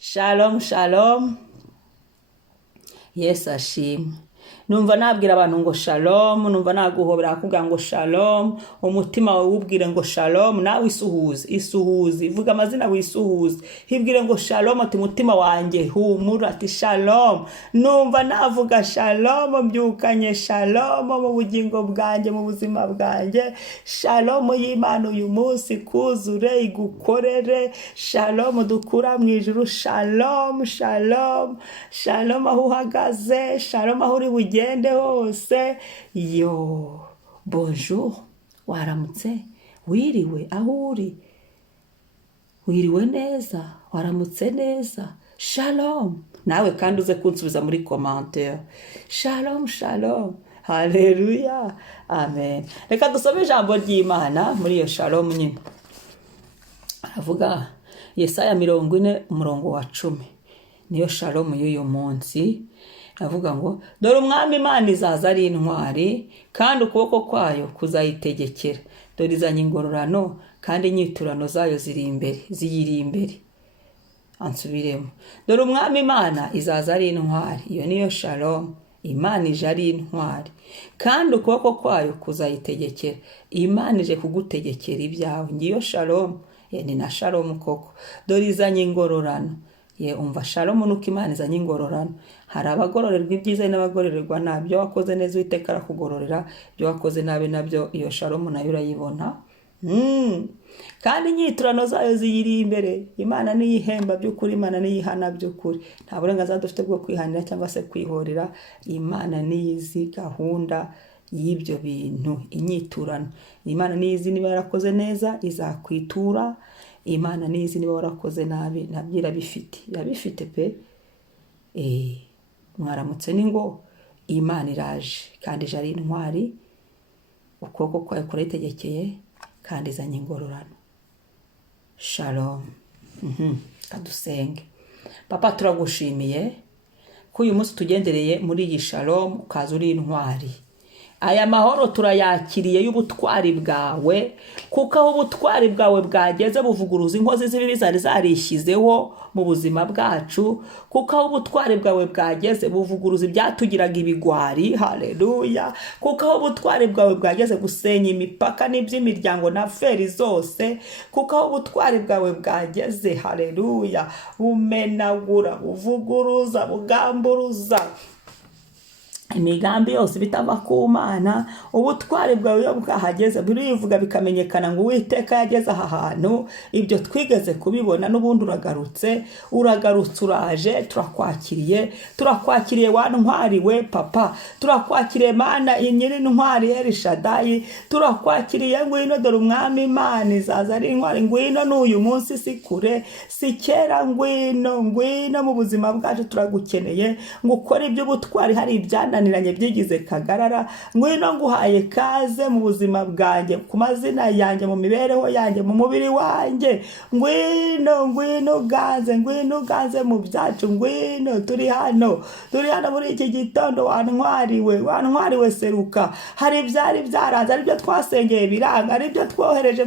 Shalom, shalom. Yesu ashimwe. Numva nabwira abantu ngo shalom, numva naguhobera kuvuga ngo shalom, umutima wawe ubwire ngo shalom, nawe isuhuze, ivuga amazina wisuhuze, hibwire ngo shalom, ati mutima wanjye humura, ati shalom. Numva navuga shalom, mbyukanye shalom mu bugingo bwanjye, mu buzima bwanjye, shalom y'Imana uyu munsi kuzure igukorere, shalom dukura mu ijuru, shalom, shalom, shalom aho uhagaze, shalom aho uri bugende hose. Yo, bonjour, waramutse, wiriwe aho uri, wiriwe neza, waramutse neza, shalom. Nawe kandi uze kunsubiza muri commentaire, shalom, shalom, haleluya, amen. Reka dusome ijambo ry'Imana muri iyo shalom nyine. Aravuga Yesaya 40:10, niyo shalom y'uyu munsi. Avuga ngo dore umwami Imana izaza ari intwari, kandi ukuboko kwayo kuzayitegekera. Dore izanye ingororano, kandi inyiturano zayo ziyiri imbere. Ansubiremo, dore umwami Imana izaza ari intwari, iyo niyo shalom. Imana ije ari intwari, kandi ukuboko kwayo kuzayitegekera. Imana ije kugutegekera ibyawe, ngiyo shalom. Ni na shalom koko. Dore izanye ingororano. Umva shalom nuko Imana izanye ingororano. Hari abagororerwa ibyiza n'abagororerwa nabi. Ibyo wakoze neza Uwiteka arakugororera, ibyo wakoze nabi nabyo iyo shalom nayo urayibona. Kandi inyiturano zayo ziyiri imbere. Imana niyihemba by'ukuri, Imana niyihana by'ukuri. Nta burenganzira dufite bwo kwihanira cyangwa se kwihorera. Imana niyizi gahunda y'ibyo bintu, inyiturano. Imana niyizi niba yarakoze neza izakwitura. Imana niyizi niba warakoze nabi nabyo irabifite pe. Mwaramutse ni ngo Imana iraje, kandi ije ari intwari, ukuboko kwayo kurayitegekeye, kandi izanye ingororano. Shalom. Kadusenge. Papa, turagushimiye ko uyu munsi tugendereye muri iyi shalom, ukaza uri intwari. Aya mahoro turayakiriye y'ubutwari bwawe, kuko aho ubutwari bwawe bwageze buvuguruza inkozi z'ibibi zari zarishyizeho mu buzima bwacu, kuko aho ubutwari bwawe bwageze buvuguruza ibyatugiraga ibigwari, haleluya, kuko aho ubutwari bwawe bwageze gusenya imipaka n'iby'imiryango na feri zose, kuko aho ubutwari bwawe bwageze, haleluya, bumenagura, buvuguruza, bugamburuza imigambi yose bitava ku Mana. Ubutwari bwawe iyo bwahageze birivuga bikamenyekana ngo Uwiteka yageze aha hantu. Ibyo twigeze kubibona, n'ubundi uragarutse uraje. Turakwakiriye wa ntwari we Papa, turakwakiriye Mana nyiri ntwari Elishadayi, turakwakiriye ngwino. Dore umwami Imana izaza ari intwari, ngwino n'uyu munsi si kure si kera, ngwino mu buzima bwacu. Turagukeneye ngo ukore iby'ubutwari, hari ibyana byigize kagarara. Ngwino nguhaye kaze mu buzima bwanjye, ku mazina yanjye, mu mibereho yanjye, mu mubiri wanjye. Ngwino uganze mu byacu. Ngwino turi hano muri iki gitondo. Wa ntwari we seruka. Hari ibyari byaranze, ari byo twasengeye biranga, ari byo twohereje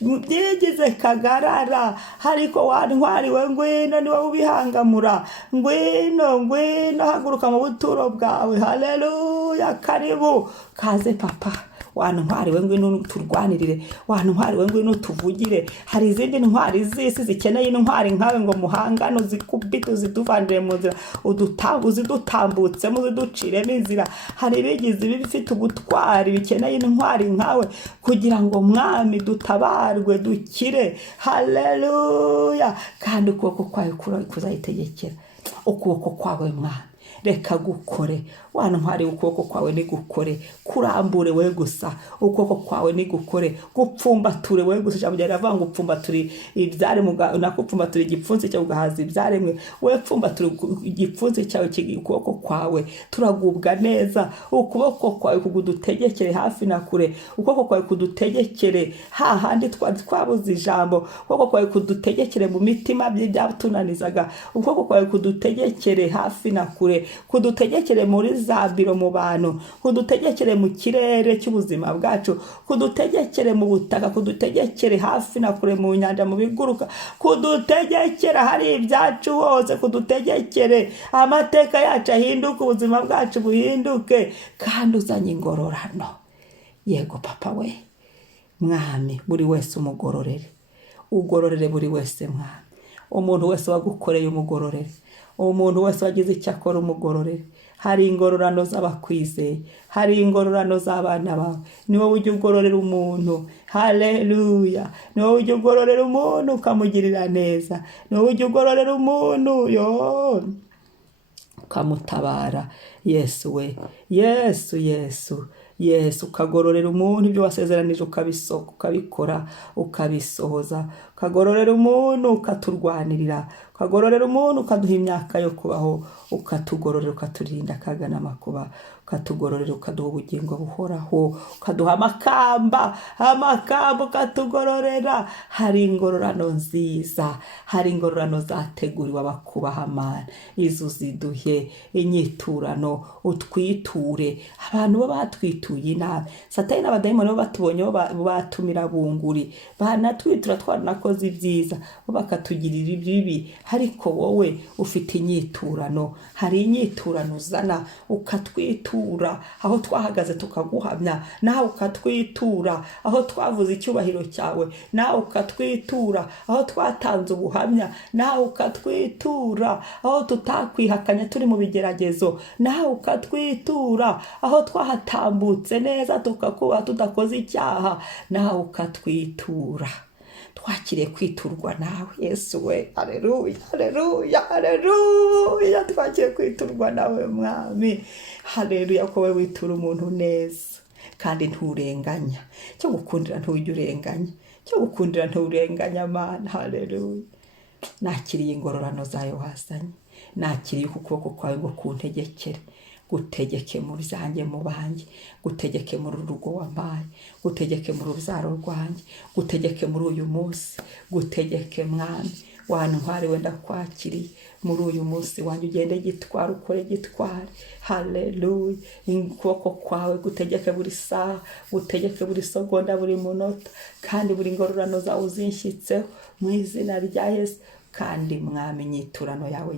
byigize kagarara, ariko wa ntwari we ngwino, ni wowe ubihangamura. Ngwino haguruka mu buturo bwawe. Haleluya, karibu kaze Papa. Wa ntwari we ngwino turwanirire, wa ntwari we ngwino tuvugire. Hari izindi ntwari z'isi zikeneye intwari nkawe ngo muhangano, zikubite, zituvandire mu nzira, zidutambutsemo, ziduciremo inzira. Hari ibigize bifite ubutwari bikeneye intwari nkawe, kugira ngo mwami dutabarwe dukire. Haleluya, kandi ukuboko kwawe kuzayitegekera. Ukuboko kwawe mwami reka gukore. Wa ntwari ukuboko kwawe ni gukore, kurambure we gusa. Ukuboko kwawe ni gukore, gupfumbature we gusa. Cyangwa byaravuga ngo upfumbature ibyaremwe, nakupfumbature igipfunsi cyawe ugahaza ibyaremwe. We pfumbature igipfunsi cyawe, ukuboko kwawe turagubwa neza. Ukuboko kwawe kugutegekere hafi na kure. Ukuboko kwawe kudutegekere hahandi twabuze ijambo. Ukuboko kwawe kudutegekere mu mitima by'ibyatunanizaga. Ukuboko kwawe kudutegekere hafi na kure. kudutegekere muri za biro mu bantu, kudutegekere mu kirere cy'ubuzima bwacu, kudutegekere mu butaka, kudutegekere hafi na kure mu nyanja, mu biguruka, kudutegekere hari ibyacu hose, kudutegekere amateka yacu ahinduke, ubuzima bwacu buhinduke, kandi uzanye ingororano. Yego papa we mwami, buri wese umugororere, ugororere buri wese mwami. Umuntu wese wagukoreye umugororere, umuntu wese wagize icyo akora umugororere. Hari ingororano z'abakwizeye, hari ingororano z'abana bawe. Ni wowe ujya ugororera umuntu. Haleluya. Ni wowe ujya ugororera umuntu ukamugirira neza. Ni wowe ujya ugororera umuntu ukamutabara. Yesu we, Yesu ukagororera umuntu ibyo wasezeranije ukabikora, ukabisohoza. Ukagororera umuntu ukaturwanirira, ukagororera umuntu ukaduha imyaka yo kubaho, ukatugororera ukaturinda akaga n'amakuba, ukatugororera ukaduha ubugingo buhoraho, ukaduha amakamba ukatugororera. Hari ingororano nziza, hari ingororano zateguriwe abakubaha Mana. Izo ziduhe inyiturano, utwiture. Abantu bo batwituye inabi, Satani n'abadayimoni bo batubonye batumira bunguri, banatwitura twanakoze ibyiza, bo bakatugirira ibibi. Ariko wowe ufite inyiturano, hari inyiturano uzana ukatwitura aho twahagaze tukaguhamya, nawe ukatwitura aho twavuze icyubahiro cyawe, nawe ukatwitura aho twatanze ubuhamya, nawe ukatwitura aho tutakwihakanya turi mu bigeragezo, nawe ukatwitura aho twahatambutse neza tukakuba tudakoze icyaha, nawe ukatwitura. Twakiriye kwiturwa nawe Yesu we. Haleluya, twakiriye kwiturwa nawe mwami. Haleluya, ko we witura umuntu neza kandi nturenganya. Cyo gukundira ntujya urenganya, Mana. Haleluya. Nakiriye ingororano zayo wazanye, nakiriye ukuboko kwawe ngo kuntegekere, gutegeke mu byanjye mu banjye, gutegeke muri urugo wampaye, gutegeke mu rubyaro rwanjye, gutegeke muri uyu munsi, gutegeke mwami. Wantware wenda kwakiriye muri uyu munsi wanjye, ugende gitwara, ukore gitware. Haleluya. Ukuboko kwawe gutegeke buri saha, gutegeke buri segonda, buri munota, kandi buri ngororano zawe uzinshyitseho mu izina rya Yesu. Kandi mwami, inyiturano yawe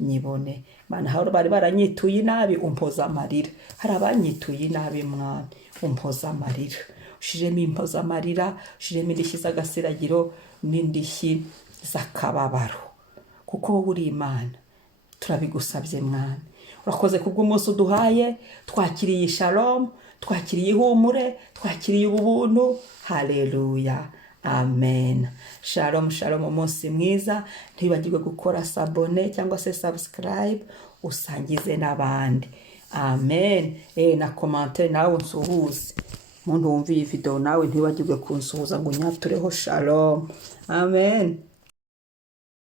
nyibone. Mana, aho bari baranyituye inabi umpoza amarira. Hari abanyituye inabi mwami, umpoza amarira. Ushiremo impoza amarira, ushiremo indishyi z'agasiragiro n'indishyi z'akababaro, kuko wowe uri Imana. Turabigusabye mwami. Urakoze kubw'umunsi uduhaye, twakiriye shalom, twakiriye ihumure, twakiriye ubuntu. Haleluya. Amen. Shalom, umunsi mwiza. Ntibagirwe gukora sabone cyangwa se subscribe, usangize n'abandi. Amen. Na commentaire nawe unsuhuze. Muntu wumva iyi video nawe ntibagirwe kunsuhuza ngo nyatureho shalom. Amen.